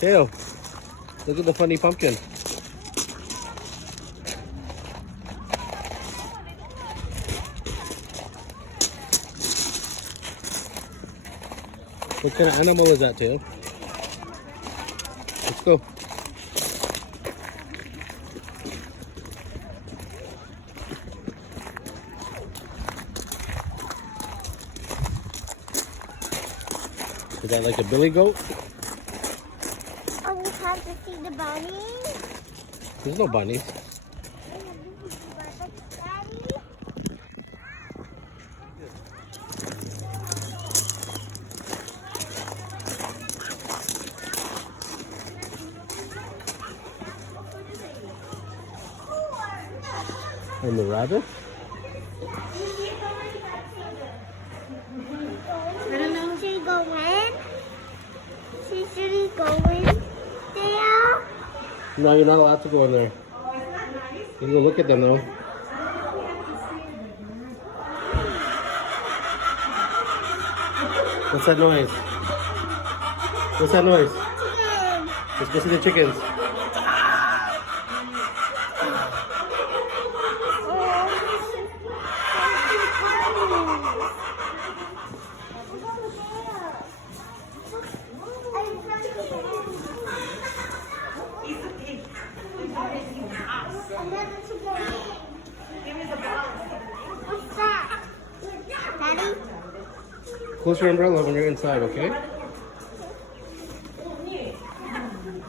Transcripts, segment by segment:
Tail, look at the funny pumpkin. What kind of animal is that, Tail? Let's go. Is that like a billy goat? Oh, we have to see the bunny. There's no bunnies. And the rabbit? I don't know. Should we go in? Should we go in there? No, you're not allowed to go in there. You can go look at them though. What's that noise? What's that noise? Let's go see the chickens. What's that? Daddy? Close your umbrella when you're inside, okay?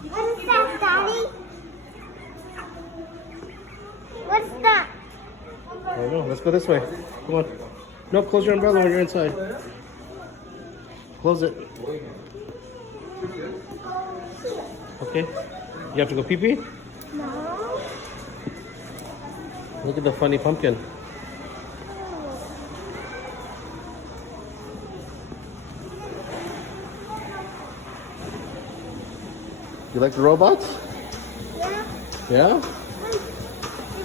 What is that, Daddy? What's that? I don't know. Let's go this way. Come on. No, close your umbrella when you're inside. Close it. Okay. You have to go pee-pee? No. Look at the funny pumpkin. You like the robots? Yeah. Yeah?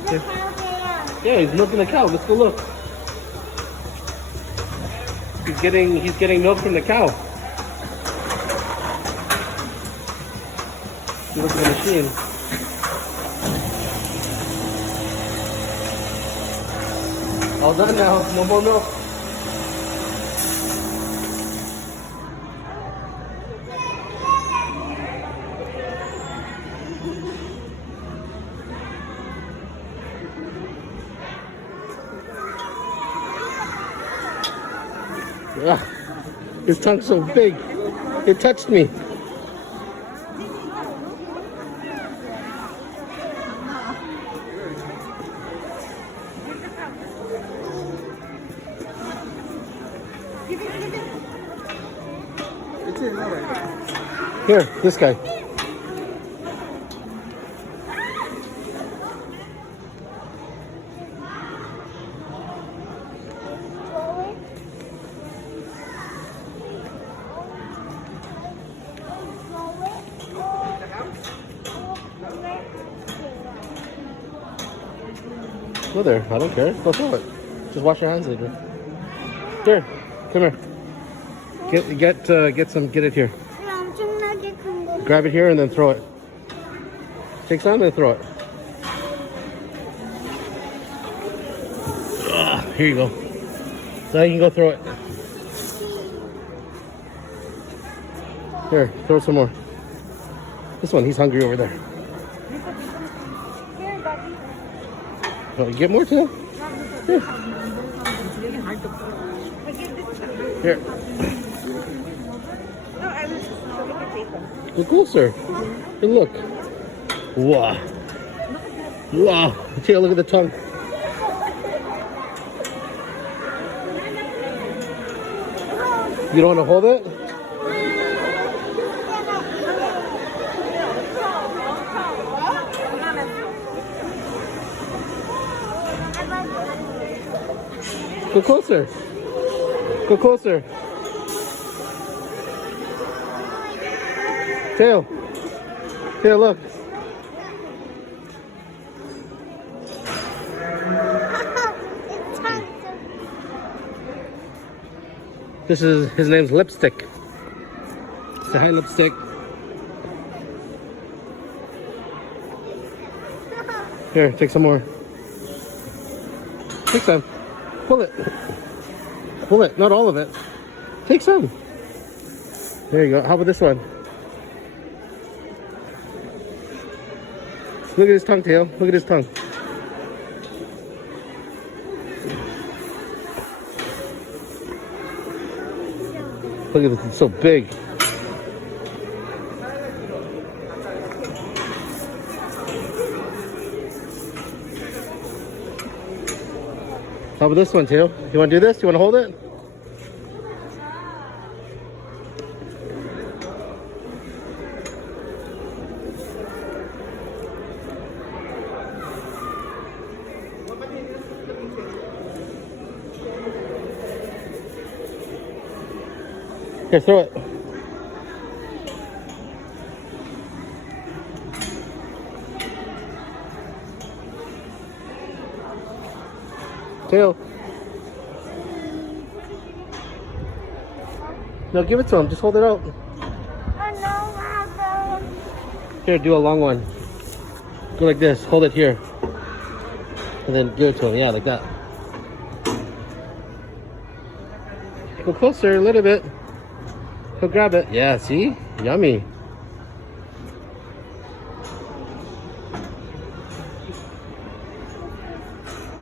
There's a cow there. Yeah, he's milking the cow. Let's go look. He's getting milk from the cow. You look at the machine. All done now. No more milk. Ah, his tongue's so big. It touched me. Here, this guy. Go there. I don't care. Go throw it. Just wash your hands later. Here, come here. Get it here. Grab it here and then throw it. Take some and throw it. Here you go. So now you can go throw it. Here, throw some more. This one, he's hungry over there. Oh, you get more too? Here. Here. Look closer. Hey, look. Wow. Wow. Take a look at the tongue. You don't want to hold it? Go closer. Go closer. Tail. Tail, look. His name's Lipstick. Say hi, Lipstick. Here, take some more. Take some. Pull it. Pull it. Not all of it. Take some. There you go. How about this one? Look at his tongue, Tail. Look at his tongue. Look at this. It's so big. How about this one, Tail? You want to do this? You want to hold it? Here, throw it. Tail. No, give it to him. Just hold it out. Oh no, Mother. Here, do a long one. Go like this. Hold it here. And then give it to him. Yeah, like that. Go closer a little bit. He'll grab it. Yeah, see? Yummy.